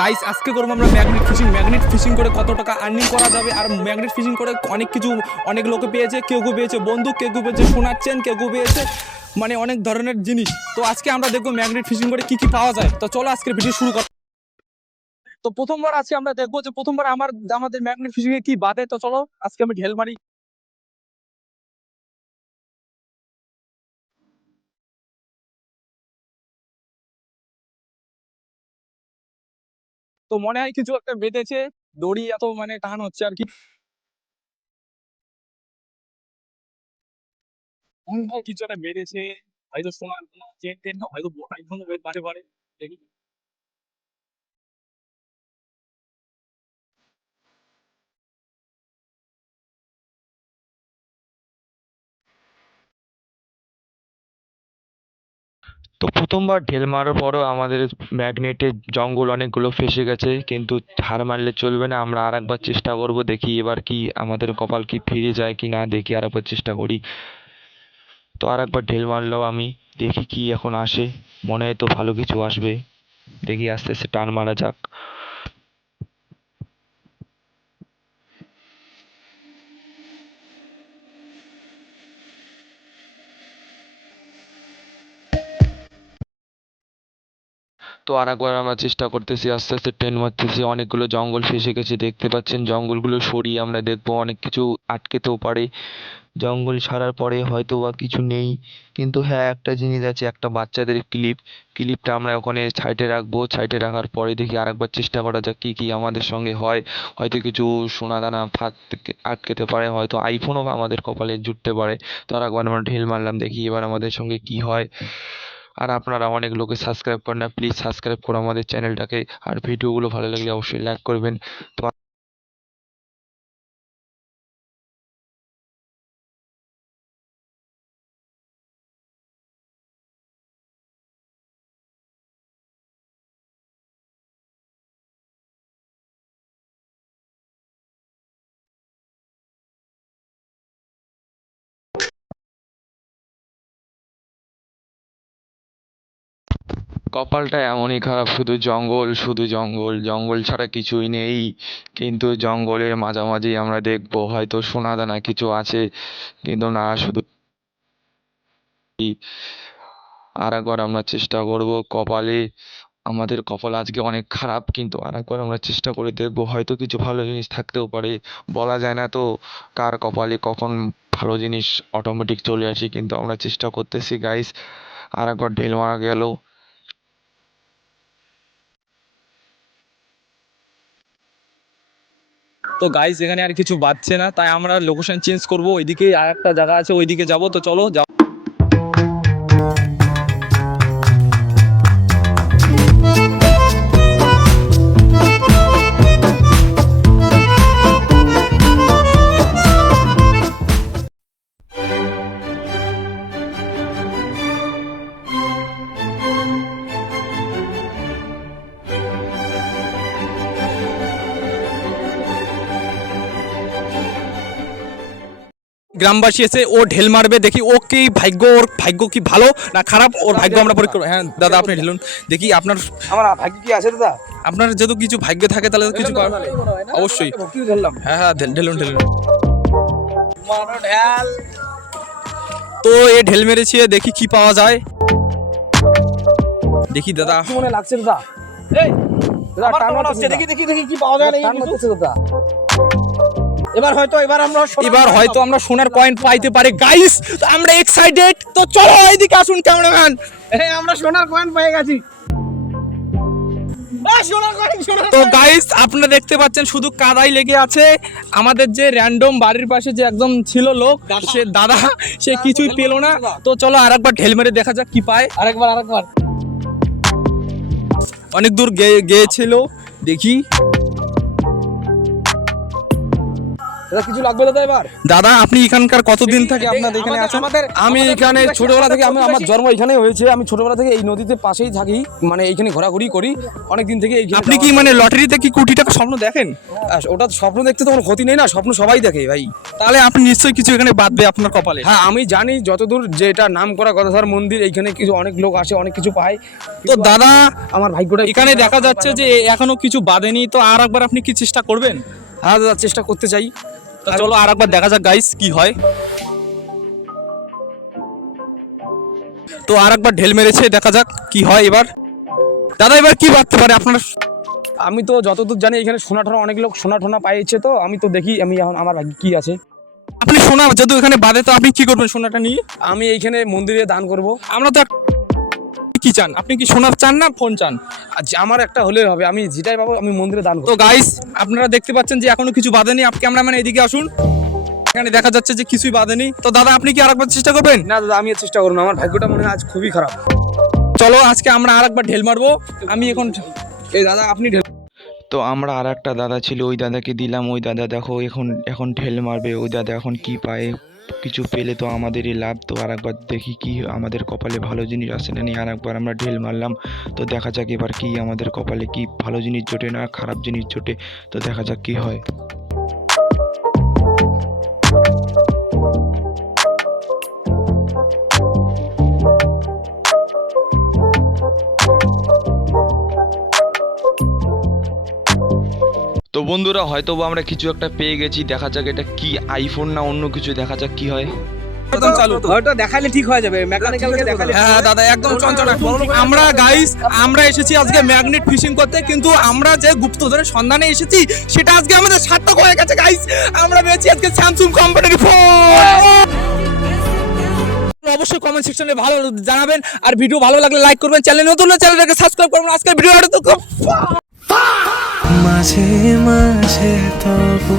Guys আজকে করবো আমরা ম্যাগনেট ফিশিং। ম্যাগনেট ফিশিং করে কত টাকা আর্নিং করা যাবে, আর ম্যাগনেট ফিশিং করে অনেক কিছু, অনেক লোকে পেয়েছে। কেউ কেউ পেয়েছে বন্দুক, কেউ কেউ পেয়েছে সোনার চেন, কেউ কেউ পেয়েছে মানে অনেক ধরনের জিনিস। তো আজকে আমরা দেখবো ম্যাগনেট ফিশিং করে কি কি পাওয়া যায়। তো চলো আজকের ভিডিও শুরু কর। তো প্রথমবার আজকে আমরা দেখবো যে প্রথমবার আমাদের ম্যাগনেট ফিশিং এ কি বাদে। তো চলো আজকে আমি ঢেল মারি। তো মনে হয় কিছু একটা বেঁধেছে, দড়ি এত মানে টান হচ্ছে আর কি। মনে হয় কিছু একটা বেঁধেছে, হয়তো সোনার চেন টেন, হয়তো আইফোন বারে বারে দেখি। তো প্রথমবার ঢেল মারার পরও আমাদের ম্যাগনেটের জঙ্গল অনেকগুলো ফেঁসে গেছে, কিন্তু হার মানলে চলবে না। আমরা আরেকবার চেষ্টা করব, দেখি এবার কি আমাদের কপাল কি ফিরে যায় কি না, দেখি আরেকবার চেষ্টা করি। তো আরেকবার ঢেল মারলাম আমি, দেখি কি এখন আসে। মনে হয় তো ভালো কিছু আসবে, দেখি আস্তে আস্তে টান মারা যাক। তো আরেকবার আমরা চেষ্টা করতেছি, আস্তে আস্তে ট্রেন মারতেছি। অনেকগুলো জঙ্গল ফেঁসে গেছে দেখতে পাচ্ছেন। জঙ্গলগুলো সরিয়ে আমরা দেখবো অনেক কিছু আটকেতেও পারে। জঙ্গল ছাড়ার পরে হয়তো বা কিছু নেই, কিন্তু হ্যাঁ একটা জিনিস আছে, একটা বাচ্চাদের ক্লিপ। ক্লিপটা আমরা ওখানে সাইডে রাখবো। সাইডে রাখার পরে দেখি আরেকবার চেষ্টা করা যাক কি কি আমাদের সঙ্গে হয়। হয়তো কিছু সোনা দানা ফাঁদ আটকেতে পারে, হয়তো আইফোনও আমাদের কপালে জুটতে পারে। তো আরেকবার আমরা ঢিল মারলাম, দেখি এবার আমাদের সঙ্গে কি হয়। আর আপনারা অনেক লোকে সাবস্ক্রাইব করেন না, প্লিজ সাবস্ক্রাইব করো আমাদের চ্যানেলটাকে। আর ভিডিওগুলো ভালো লাগলে অবশ্যই লাইক করবেন। তো কপালটা এমনই খারাপ, শুধু জঙ্গল, শুধু জঙ্গল, জঙ্গল ছাড়া কিছুই নেই। কিন্তু জঙ্গলের মাঝামাঝি আমরা দেখবো হয়তো সোনাদানা কিছু আছে, কিন্তু না, শুধু। আর একবার আমরা চেষ্টা করব কপালে। আমাদের কপাল আজকে অনেক খারাপ, কিন্তু আর একবার আমরা চেষ্টা করে দেখবো, হয়তো কিছু ভালো জিনিস থাকতেও পারে। বলা যায় না তো কার কপালে কখন ভালো জিনিস অটোমেটিক চলে আসে, কিন্তু আমরা চেষ্টা করতেছি গাইস। আর একবার ঢিল মারা গেল। তো গাইস এখানে আর কিছু বাজছে না, তাই আমরা লোকেশন চেঞ্জ করব। ওইদিকে আর একটা জায়গা আছে, ওইদিকে যাব। তো চলো যাও। গ্রামবাসী এসে ও ঢেল মারবে, দেখি ও কি ভাগ্য, ওর ভাগ্য কি ভালো না খারাপ, ওর ভাগ্য আমরা পরীক্ষা করবো। হ্যাঁ দাদা আপনি ঢেলুন, দেখি আপনার আমার ভাগ্য কি আছে দাদা? আপনার যদি কিছু ভাগ্য থাকে তাহলে তো কিছু করার অবশ্যই। কি ধরলাম? হ্যাঁ হ্যাঁ ঢেলুন ঢেলুন। মারো ঢাল। তো এ ঢেল মেরেছে, দেখি কি পাওয়া যায়। দেখি দাদা, কি মনে লাগছে দাদা? এই দাদা আমার তো টান মনে হচ্ছে, হচ্ছে দেখি দেখি দেখি কি পাওয়া যায় না টান কিছু দাদা। এবার হয়তো আমরা সোনার কয়েন পাইতে পারি গাইস। আমরা এক্সাইটেড, তো চলো এইদিকে আসুন ক্যামেরাম্যান। এই আমরা সোনার কয়েন পেয়ে গেছি। সোনার কয়েন, সোনার তো কয়েন। গাইস আপনারা দেখতে পাচ্ছেন শুধু কাদাই লেগে আছে। আমাদের যে র্যান্ডম বাড়ির পাশে যে একদম ছিল লোক, সে দাদা সে কিছুই পেলো না। তো চলো আরেকবার ঢেল মেরে দেখা যাক কি পায়। আরেকবার আরেকবার। অনেক দূর গিয়েছিল, দেখি। দাদা কিছু লাগবে দাদা এবার? দাদা আপনি এখানকার কতদিন থেকে আপনার এখানে আছেন? আমি এখানে ছোটবেলা থেকে আমার জন্ম এখানেই হয়েছে। আমি ছোটবেলা থেকে এই নদীতে পাশেই থাকি, মানে এইখানে ঘোরাঘুরি করি অনেক দিন থেকে। আপনি কি মানে লটারিতে কি কোটি টাকা স্বপ্ন দেখেন? ওটা স্বপ্ন দেখতে তো কোনো ক্ষতি নেই না, স্বপ্ন সবাই দেখে ভাই। তাহলে আপনি নিশ্চয়ই কিছু এখানে বাঁধবে আপনার কপালে। হ্যাঁ আমি জানি যতদূর যে এটা নাম করা গদাধর মন্দির, এইখানে কিছু অনেক লোক আসে, অনেক কিছু পায়। তো দাদা আমার ভাগ্যটা এখানে দেখা যাচ্ছে যে এখনো কিছু বাঁধেনি, তো আর একবার আপনি কি চেষ্টা করবেন? হ্যাঁ দাদা চেষ্টা করতে চাই। তো চলো আর একবার দেখা যাক গাইস কি হয়। তো আর একবার ঢেল মেরেছে, দেখা যাক কি হয় এবার। দাদা এবার কি বাঁধতে পারে আপনার? আমি তো যতদূর জানি এখানে সোনা টোনা, অনেক লোক সোনা টোনা পাইছে, তো আমি তো দেখি আমি এখন আমার ভাগ্যে কি আছে। আপনি সোনা যদি এখানে বাঁধে তো আপনি কি করবেন সোনাটা নিয়ে? আমি এইখানে মন্দিরে দান করব। আমরা তো কি চান, আপনি কি সোনার চান না ফোন চান? আমার একটা হলে হবে, আমি যেটাই পাবো আমি মন্দিরে দান তো করব। গাইস আপনারা দেখতে পাচ্ছেন যে এখনো কিছু বাঁধেনি। আপনি ক্যামেরাম্যান এদিকে আসুন, এখানে দেখা যাচ্ছে যে কিছুই বাঁধেনি। তো দাদা আপনি কি আরেকবার চেষ্টা করবেন? না দাদা আমি আর চেষ্টা করব না, আমার ভাগ্যটা মনে হয় আজ খুবই খারাপ। চলো আজকে আমরা আরেকবার ঢেল মারবো। আমি এখন এই দাদা আপনি তো আমরা আর একটা দাদা ছিল, ওই দাদাকে দিলাম। ওই দাদা দেখো এখন ঢেল মারবে। ওই দাদা এখন কি পায়, কিছু পেলে তো আমাদেরই লাভ। তো আর একবার দেখি কি আমাদের কপালে ভালো জিনিস আসে না। আর একবার আমরা ঢেল মারলাম, তো দেখা যাক এবার কি আমাদের কপালে কি ভালো জিনিস জোটে না খারাপ জিনিস জোটে। তো দেখা যাক কি হয়। তো বন্ধুরা হয়তো বা আমরা কিছু একটা পেয়ে গেছি, দেখা যাক এটা কি আইফোন না অন্য কিছু, দেখা যাক কি হয়। একদম চালু। হয়তো দেখালে ঠিক হয়ে যাবে, মেকানিক্যালকে দেখালে। হ্যাঁ দাদা একদম চঞ্চল। আমরা গাইস আমরা এসেছি আজকে ম্যাগনেট ফিশিং করতে, কিন্তু আমরা যে গুপ্তধনের সন্ধানে এসেছি সেটা আজকে আমাদের সার্থক হয়ে গেছে গাইস। আমরা পেয়েছি আজকে স্যামসাং কোম্পানির ফোন। অবশ্যই কমেন্ট সেকশনে ভালো জানাবেন, আর ভিডিও ভালো লাগলে লাইক করবেন, চ্যানেল নতুন হলে চ্যানেলটাকে সাবস্ক্রাইব করবেন। আজকের ভিডিওটা তো মাঝে মাঝে তবু